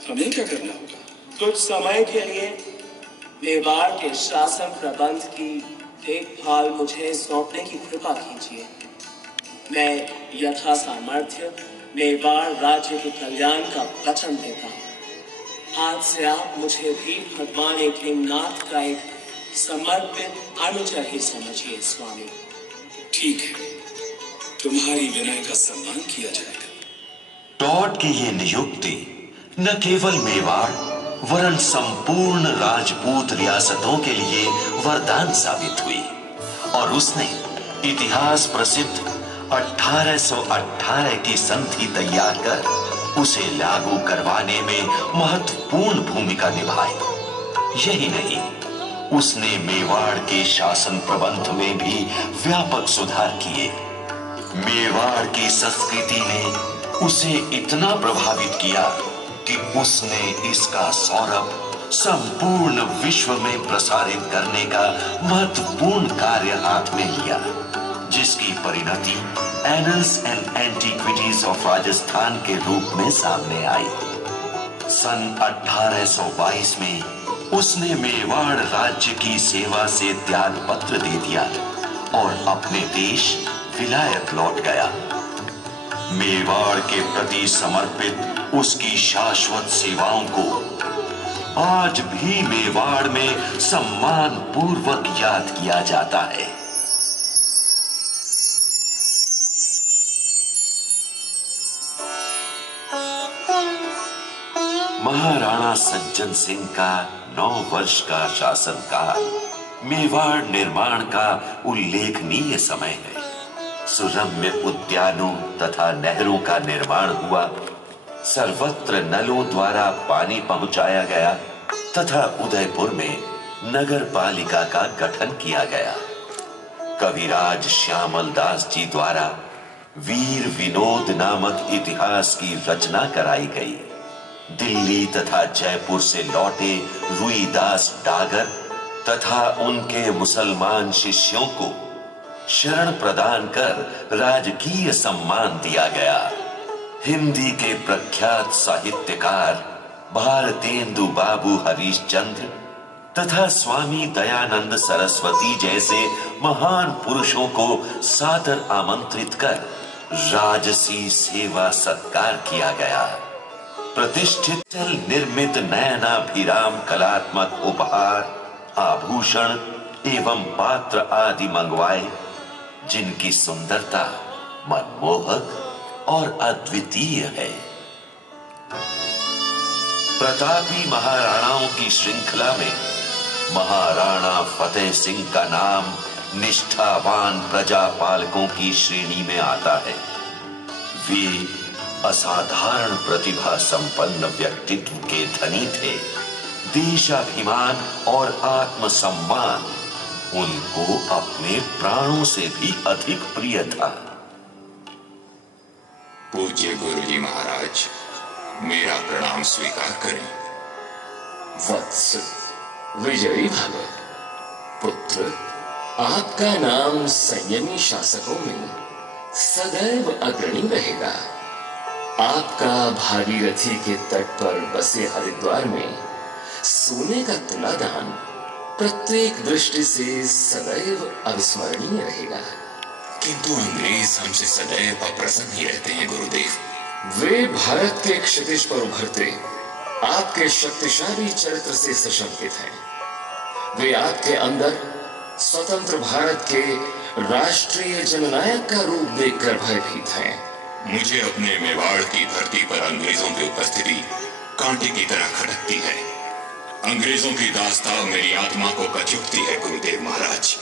हमें क्या करना होगा? कुछ समय के लिए मेवाड़ के शासन प्रबंध की देखभाल मुझे सौंपने की कृपा कीजिए। मैं यथा सामर्थ्य मेवाड़ राज्य के कल्याण का वचन देता हूँ। आज से आप मुझे भी भगवान एकलिंगनाथ का एक समर्पित अनुचर ही समझिए स्वामी। ठीक है, तुम्हारी विनय का सम्मान किया जाएगा। टॉड की ये नियुक्ति न केवल मेवाड़ वरन संपूर्ण राजपूत रियासतों के लिए वरदान साबित हुई और उसने इतिहास प्रसिद्ध 1818 की संधि तैयार कर उसे लागू करवाने में महत्वपूर्ण भूमिका निभाई। यही नहीं, उसने मेवाड़ के शासन प्रबंध में भी व्यापक सुधार किए। मेवाड़ की संस्कृति ने उसे इतना प्रभावित किया कि उसने इसका सौरभ संपूर्ण विश्व में प्रसारित करने का महत्वपूर्ण कार्य हाथ में लिया, जिसकी परिणति annuls and antiquities of Rajasthan के रूप में सामने आई। सन 1822 में उसने मेवाड़ राज्य की सेवा से त्याग पत्र दे दिया और अपने देश विलायत लौट गया। मेवाड़ के प्रति समर्पित उसकी शाश्वत सेवाओं को आज भी मेवाड़ में सम्मान पूर्वक याद किया जाता है। महाराणा सज्जन सिंह का 9 वर्ष का शासनकाल मेवाड़ निर्माण का उल्लेखनीय समय है। सुरम्य उद्यानों तथा नहरों का निर्माण हुआ, सर्वत्र नलों द्वारा पानी पहुंचाया गया तथा उदयपुर में नगर पालिका का गठन किया गया। कविराज श्यामल दास जी द्वारा वीर विनोद नामक इतिहास की रचना कराई गई। दिल्ली तथा जयपुर से लौटे रुईदास डागर तथा उनके मुसलमान शिष्यों को शरण प्रदान कर राजकीय सम्मान दिया गया। हिंदी के प्रख्यात साहित्यकार भारतेंदु बाबू हरीशचंद्र तथा स्वामी दयानंद सरस्वती जैसे महान पुरुषों को सादर आमंत्रित कर राजसी सेवा सत्कार किया गया। प्रतिष्ठित निर्मित नयनाभिराम कलात्मक उपहार, आभूषण एवं पात्र आदि मंगवाए, जिनकी सुंदरता मनमोहक और अद्वितीय है। प्रतापी महाराणाओं की श्रृंखला में महाराणा फतेह सिंह का नाम निष्ठावान प्रजापालकों की श्रेणी में आता है। वे असाधारण प्रतिभा संपन्न व्यक्तित्व के धनी थे। देशाभिमान और आत्मसम्मान उनको अपने प्राणों से भी अधिक प्रिय था। पूज्य गुरुजी महाराज, मेरा प्रणाम स्वीकार करें। वत्स, विजयी भव। पुत्र, आपका नाम संयमी शासकों में सदैव अग्रणी रहेगा। आपका भागीरथी के तट पर बसे हरिद्वार में सोने का तुलादान प्रत्येक दृष्टि से सदैव अविस्मरणीय रहेगा। किंतु अंग्रेज हमसे सदैव अप्रसन्न ही रहते हैं गुरुदेव। वे भारत के क्षितिज पर उभरते आपके शक्तिशाली चरित्र से सशंकित हैं। वे आपके अंदर स्वतंत्र भारत के राष्ट्रीय जननायक का रूप देखकर भयभीत हैं। मुझे अपने मेवाड़ की धरती पर अंग्रेजों की उपस्थिति कांटे की तरह खटकती है। अंग्रेजों की दास्तान मेरी आत्मा को कचुकती है गुरुदेव महाराज।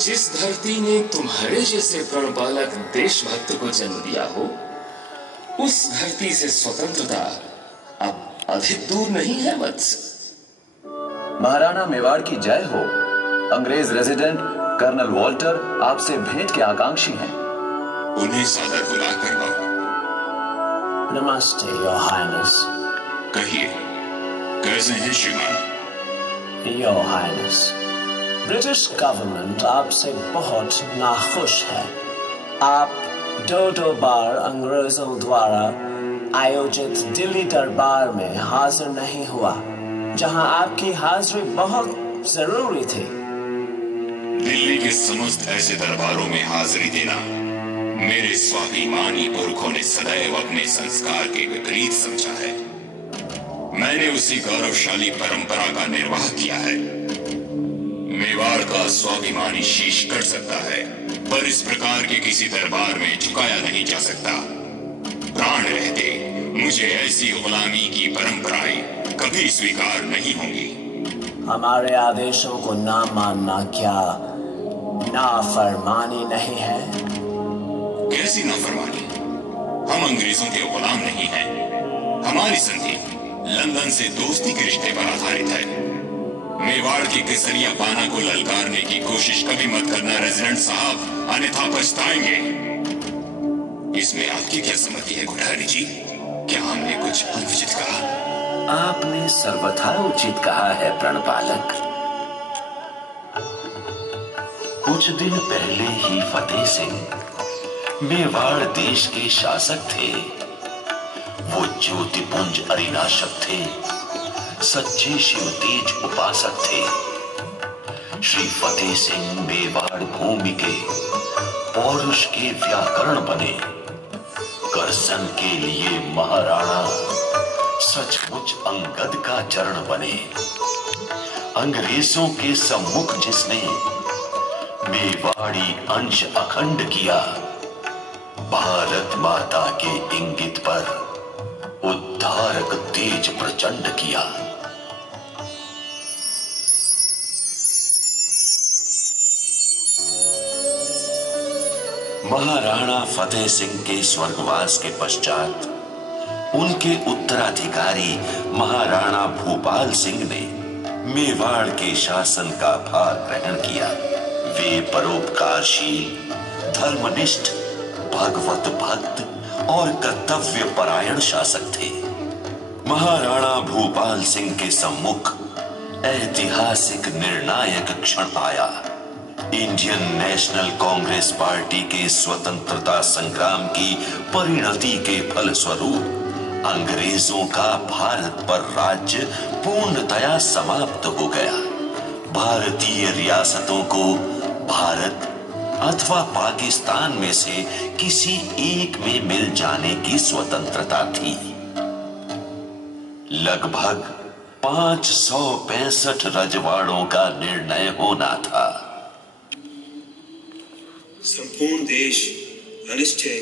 जिस धरती ने तुम्हारे जैसे प्रणपालक देशभक्त को जन्म दिया हो, उस धरती से स्वतंत्रता अब अधिक दूर नहीं है वत्स। महाराणा मेवाड़ की जय हो। अंग्रेज रेजिडेंट कर्नल वॉल्टर आपसे भेंट के आकांक्षी हैं। उन्हें सादर बुला करवाओ। नमस्ते योर हाइनेस। कहिए, कैसे हैं श्रीमान? योर हाइनेस, ब्रिटिश गवर्नमेंट आपसे बहुत नाखुश है। आप दो बार अंग्रेजों द्वारा आयोजित दिल्ली दरबार में हाजिर नहीं हुआ, जहां आपकी हाजिरी बहुत जरूरी थी। दिल्ली के समस्त ऐसे दरबारों में हाजिरी देना मेरे स्वाभिमानी पुरखों ने सदैव अपने संस्कार के विपरीत समझा है। मैंने उसी गौरवशाली परंपरा का निर्वाह किया है। मेवाड़ का स्वाभिमानी शीश कट सकता है, पर इस प्रकार के किसी दरबार में झुकाया नहीं जा सकता। प्राण रहते मुझे ऐसी गुलामी की परंपराएं कभी स्वीकार नहीं होंगी। हमारे आदेशों को ना मानना क्या नाफरमानी नहीं है? कैसी नाफरमानी? हम अंग्रेजों के गुलाम नहीं हैं। हमारी संधि लंदन से दोस्ती के रिश्ते पर आधारित है। मेवाड़ की केसरिया पाना को ललकारने की कोशिश कभी मत करना रेजिडेंट साहब, अन्यथा पछताएंगे। इसमें आपकी क्या सम्मति है कोठारी जी? क्या हमने कुछ अनुचित कहा? आपने सर्वथा उचित कहा है प्रणपालक। कुछ दिन पहले ही फतेह सिंह मेवाड़ देश के शासक थे। वो ज्योतिपुंज अरिनाशक थे, सच्चे शिव तेज उपासक थे। श्री फतेह सिंह मेवाड़ भूमि के पौरुष के व्याकरण बने। करसन के लिए महाराणा सचमुच अंगद का चरण बने। अंग्रेजों के सम्मुख जिसने मेवाड़ी अंश अखंड किया, भारत माता के इंगित पर उद्धारक तेज प्रचंड किया। महाराणा फतेह सिंह के स्वर्गवास के पश्चात उनके उत्तराधिकारी महाराणा भूपाल सिंह ने मेवाड़ के शासन का भार ग्रहण किया। वे परोपकारशील, धर्मनिष्ठ, भगवत भक्त और कर्तव्य परायण शासक थे। महाराणा भूपाल सिंह के सम्मुख ऐतिहासिक निर्णायक क्षण आया। इंडियन नेशनल कांग्रेस पार्टी के स्वतंत्रता संग्राम की परिणति के फलस्वरूप अंग्रेजों का भारत पर राज्य पूर्णतया समाप्त हो गया। भारतीय रियासतों को भारत अथवा पाकिस्तान में से किसी एक में मिल जाने की स्वतंत्रता थी। लगभग 565 रजवाड़ों का निर्णय होना था। संपूर्ण देश अनिश्चय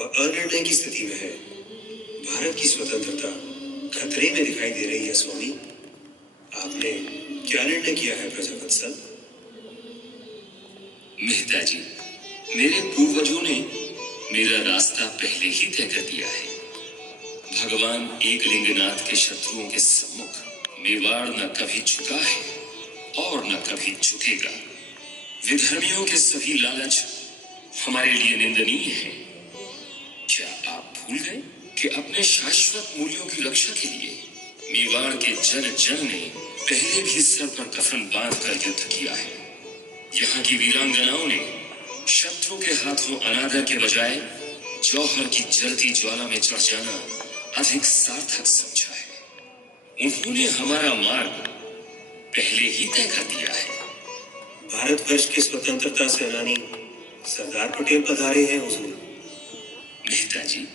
और अनिर्णय की स्थिति में है। भारत की स्वतंत्रता खतरे में दिखाई दे रही है। स्वामी, आपने क्या निर्णय किया है प्रजावत्सल? मेहता जी, मेरे पूर्वजों ने मेरा रास्ता पहले ही तय कर दिया है। भगवान एकलिंगनाथ के शत्रुओं के सम्मुख मेवाड़ न कभी झुका है और न कभी झुकेगा। विधर्मियों के सभी लालच हमारे लिए निंदनीय है। क्या आप भूल गए कि अपने शाश्वत मूल्यों की रक्षा के लिए मेवाड़ के जन जन ने पहले भी सर पर कफन बांधकर युद्ध किया है। यहाँ की वीरांगनाओं ने शत्रु के हाथों अनादर के बजाय जौहर की जलती ज्वाला में चढ़ जाना अधिक सार्थक समझा है। उन्होंने हमारा मार्ग पहले ही तय कर दिया है। भारतवर्ष के स्वतंत्रता सेनानी सरदार पटेल पधारे हैं हुजूर। मेहता जी,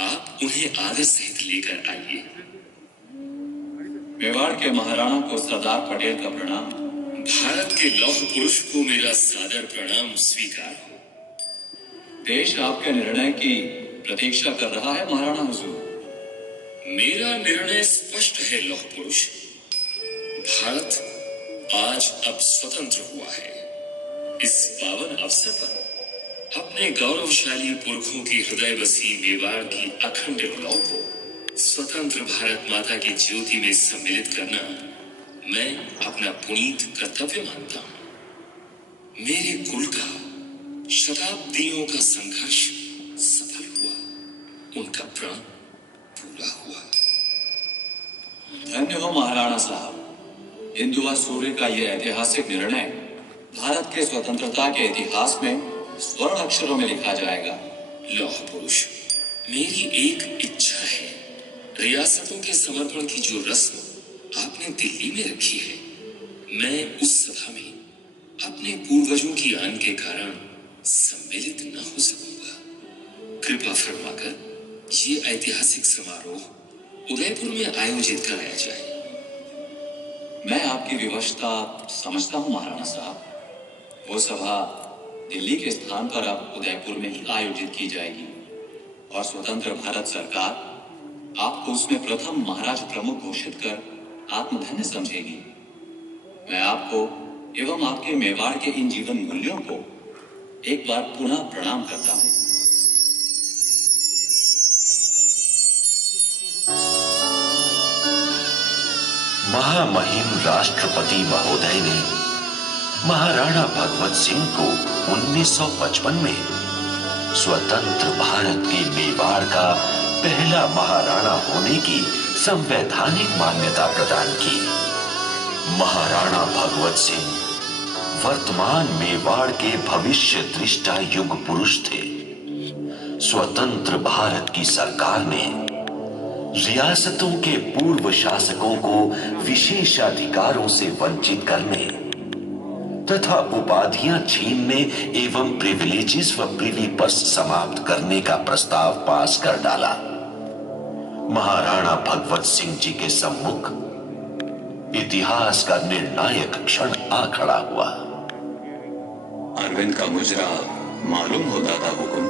आप उन्हें आदर सहित लेकर आइए। मेवाड़ के महाराणा को सरदार पटेल का प्रणाम। भारत के लौह पुरुष को मेरा सादर प्रणाम स्वीकार हो। देश आपके निर्णय की प्रतीक्षा कर रहा है महाराणा हुजूर। मेरा निर्णय स्पष्ट है लौह पुरुष। भारत आज अब स्वतंत्र हुआ है। इस पावन अवसर पर अपने गौरवशाली पुरखों की हृदय बसी मेवाड़ की अखंड लौ को स्वतंत्र भारत माता की ज्योति में सम्मिलित करना मैं अपना पुनीत कर्तव्य मानता हूं। मेरे कुल का शताब्दियों का संघर्ष सफल हुआ, उनका प्रण पूरा हुआ। धन्य हो महाराणा साहब। हिंदुआ सूर्य का यह ऐतिहासिक निर्णय भारत के स्वतंत्रता के इतिहास में स्वर्ण अक्षरों में लिखा जाएगा। लौह पुरुष, मेरी एक इच्छा है। रियासतों के समर्पण की जो रस्म आपने दिल्ली में रखी है, मैं उस सभा में अपने पूर्वजों की आन के कारण सम्मिलित न हो सकूंगा। कृपा फरमाकर ये ऐतिहासिक समारोह उदयपुर में आयोजित कराया जाए। मैं आपकी विवशता समझता हूँ महाराणा साहब। वो सभा दिल्ली के स्थान पर अब उदयपुर में ही आयोजित की जाएगी और स्वतंत्र भारत सरकार आपको उसमें प्रथम महाराज प्रमुख घोषित कर आत्मधन्य समझेगी। मैं आपको एवं आपके मेवाड़ के इन जीवन मूल्यों को एक बार पुनः प्रणाम करता हूँ। महामहिम राष्ट्रपति महोदय ने महाराणा भगवत सिंह को 1955 में स्वतंत्र भारत के मेवाड़ का पहला महाराणा होने की संवैधानिक मान्यता प्रदान की। महाराणा भगवत सिंह वर्तमान मेवाड़ के भविष्य दृष्टा युग पुरुष थे। स्वतंत्र भारत की सरकार ने रियासतों के पूर्व शासकों को विशेषाधिकारों से वंचित करने तथा उपाधियां छीनने एवं प्रिविलेजेस व प्रिवी पर्स समाप्त करने का प्रस्ताव पास कर डाला। महाराणा भगवत सिंह जी के सम्मुख इतिहास का निर्णायक क्षण आ खड़ा हुआ। अरविंद का मुजरा मालूम होता था हुकुम।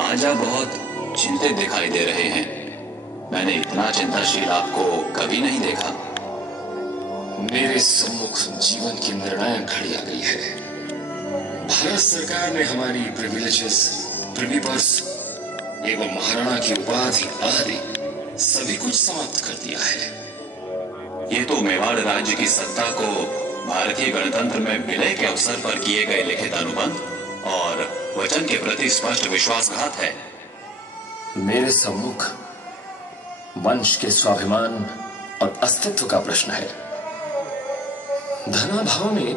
आज आप बहुत चिंतित दिखाई दे रहे हैं। मैंने इतना चिंताशील आपको कभी नहीं देखा। मेरे सम्मुख जीवन की निर्णायक घड़ी आ गई है। भारत सरकार ने हमारी प्रिविलेजेस, प्रिवी पर्स एवं महाराणा की उपाधि आदि सभी कुछ समाप्त कर दिया है। ये तो मेवाड़ राज्य की सत्ता को भारतीय गणतंत्र में विलय के अवसर पर किए गए लिखित अनुबंध और वचन के प्रति स्पष्ट विश्वासघात है। मेरे सम्मुख वंश के स्वाभिमान और अस्तित्व का प्रश्न है। धनाभाव में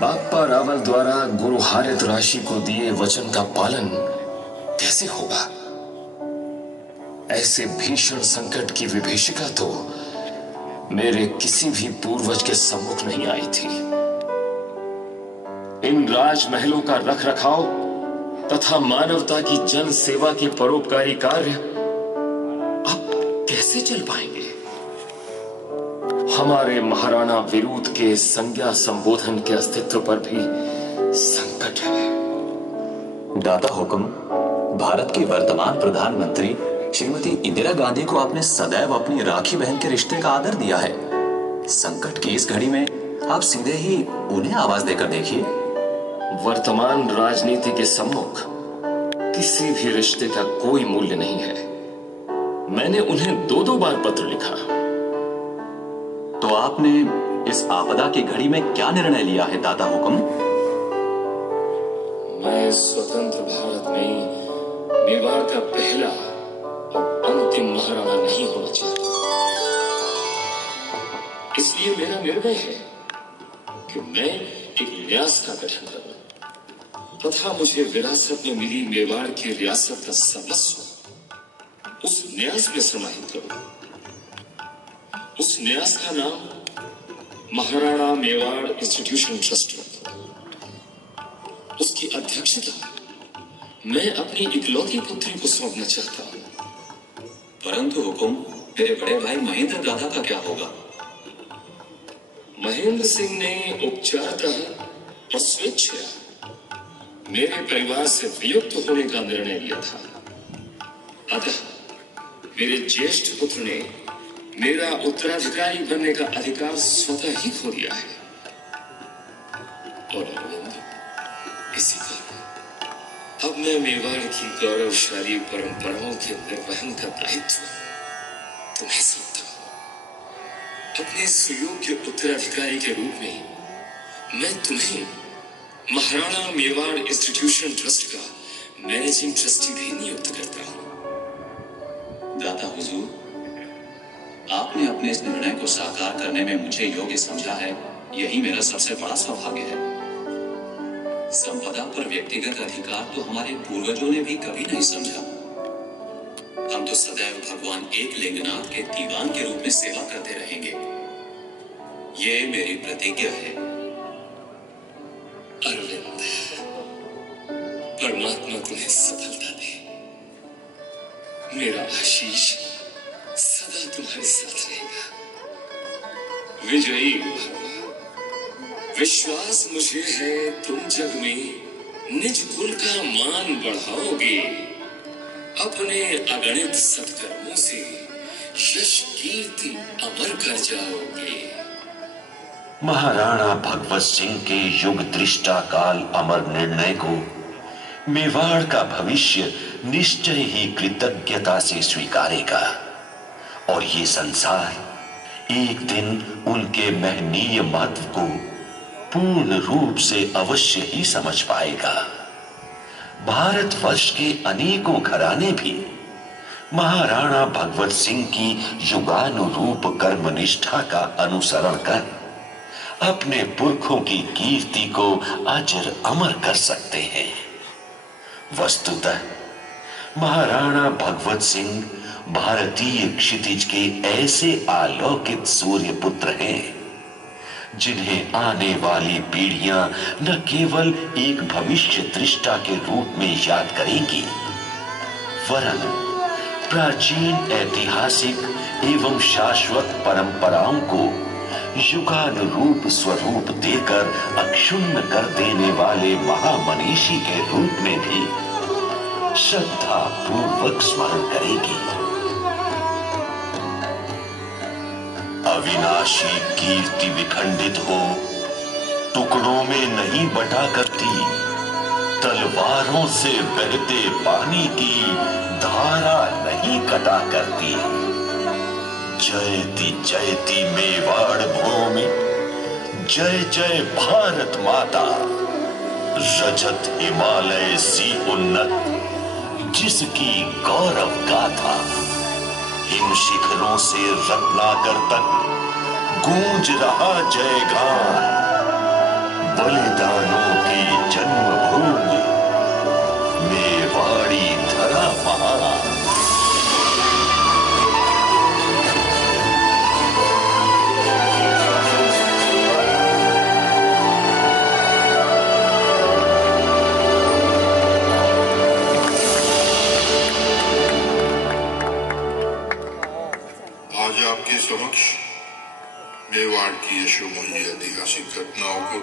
बाप्पा रावल द्वारा गुरु हारित राशि को दिए वचन का पालन कैसे होगा? ऐसे भीषण संकट की विभीषिका तो मेरे किसी भी पूर्वज के सम्मुख नहीं आई थी। इन राजमहलों का रख रखाव तथा मानवता की जन सेवा के परोपकारी कार्य अब कैसे चल पाएंगे? हमारे महाराणा विरुद्ध के संज्ञा संबोधन के अस्तित्व पर भी संकट है। दादा हुकुम, भारत की वर्तमान प्रधानमंत्री श्रीमती इंदिरा गांधी को आपने सदैव अपनी राखी बहन के रिश्ते का आदर दिया है। संकट की इस घड़ी में आप सीधे ही उन्हें आवाज देकर देखिए। वर्तमान राजनीति के सम्मुख किसी भी रिश्ते का कोई मूल्य नहीं है। मैंने उन्हें 2-2 बार पत्र लिखा। तो आपने इस आपदा की घड़ी में क्या निर्णय लिया है दादा हुकुम? मैं स्वतंत्र भारत में मेवाड़ का पहला और अंतिम महाराणा नहीं होना चाहता। इसलिए मेरा निर्णय है कि मैं एक न्यास का गठन करूं तथा मुझे विरासत में मिली मेवाड़ की रियासत का सर्वस्व उस न्यास में समाहित करूं। उस न्यास का नाम महाराणा मेवाड़ इंस्टीट्यूशन ट्रस्ट रखूं। उसकी अध्यक्षता मैं अपनी इकलौती पुत्री को सौंपना चाहता हूं। परंतु हुकुम, मेरे बड़े भाई महेंद्र दादा का क्या होगा? महेंद्र सिंह ने उपचारतः और स्वेच्छा मेरे परिवार से वियुक्त होने का निर्णय लिया था। अतः मेरे ज्येष्ठ पुत्र ने मेरा उत्तराधिकारी बनने का अधिकार स्वतः ही खो दिया है। और इसी कारण अब मैं मेवाड़ की गौरवशाली परंपराओं के निर्वहन का दायित्व तुम्हें सौंपता हूं। अपने सुयोग्य उत्तराधिकारी के रूप में मैं तुम्हें महाराणा मेवाड़ इंस्टीट्यूशन ट्रस्ट का मैनेजिंग ट्रस्टी भी नियुक्त करता हूं। दादा हुजूर, आपने अपने इस निर्णय को साकार करने में मुझे योग्य समझा है, यही मेरा सबसे बड़ा सौभाग्य है। संपदा पर व्यक्तिगत अधिकार तो हमारे पूर्वजों ने भी कभी नहीं समझा। हम तो सदैव भगवान एक लिंगनाथ के दीवान के रूप में सेवा करते रहेंगे। ये मेरी प्रतिज्ञा है। अरविंद, परमात्मा तुम्हें सफल मेरा आशीष सदा तुम्हारे साथ रहेगा। विजयी भव। विश्वास मुझे है तुम जग में निज कुल का मान बढ़ाओगे, अपने अगणित सत्कर्मों से यश कीर्ति अमर कर जाओगे। महाराणा भगवत सिंह के युग दृष्टा काल अमर निर्णय को मेवाड़ का भविष्य निश्चय ही कृतज्ञता से स्वीकारेगा और ये संसार एक दिन उनके महनीय महत्व को पूर्ण रूप से अवश्य ही समझ पाएगा। भारतवर्ष के अनेकों घराने भी महाराणा भगवत सिंह की युगानुरूप कर्मनिष्ठा का अनुसरण कर अपने पुरखों की कीर्ति को अजर अमर कर सकते हैं। वस्तुतः महाराणा भगवत सिंह भारतीय क्षितिज के ऐसे अलौकिक सूर्य पुत्र हैं जिन्हें आने वाली पीढ़ियां न केवल एक भविष्य दृष्टा के रूप में याद करेंगी, वरन प्राचीन ऐतिहासिक एवं शाश्वत परंपराओं को युगानुरूप स्वरूप देकर अक्षुण्ण कर देने वाले महामनीषी के रूप में भी श्रद्धा पूर्वक स्मरण करेगी। अविनाशी कीर्ति विखंडित हो टुकड़ों में नहीं बटा करती, तलवारों से बहते पानी की धारा नहीं कटा करती। जयति जयति मेवाड़ भूमि, जय जय भारत माता। रजत हिमालय सी उन्नत जिसकी गौरव गाथा, इन शिखरों से रत्नाकर तक गूंज रहा जयगान। बलिदानों की जन्मभूमि मेवाड़ी धरा महान। आज आपके समक्ष मेवाड़ की यशोमयी ऐतिहासिक घटनाओं को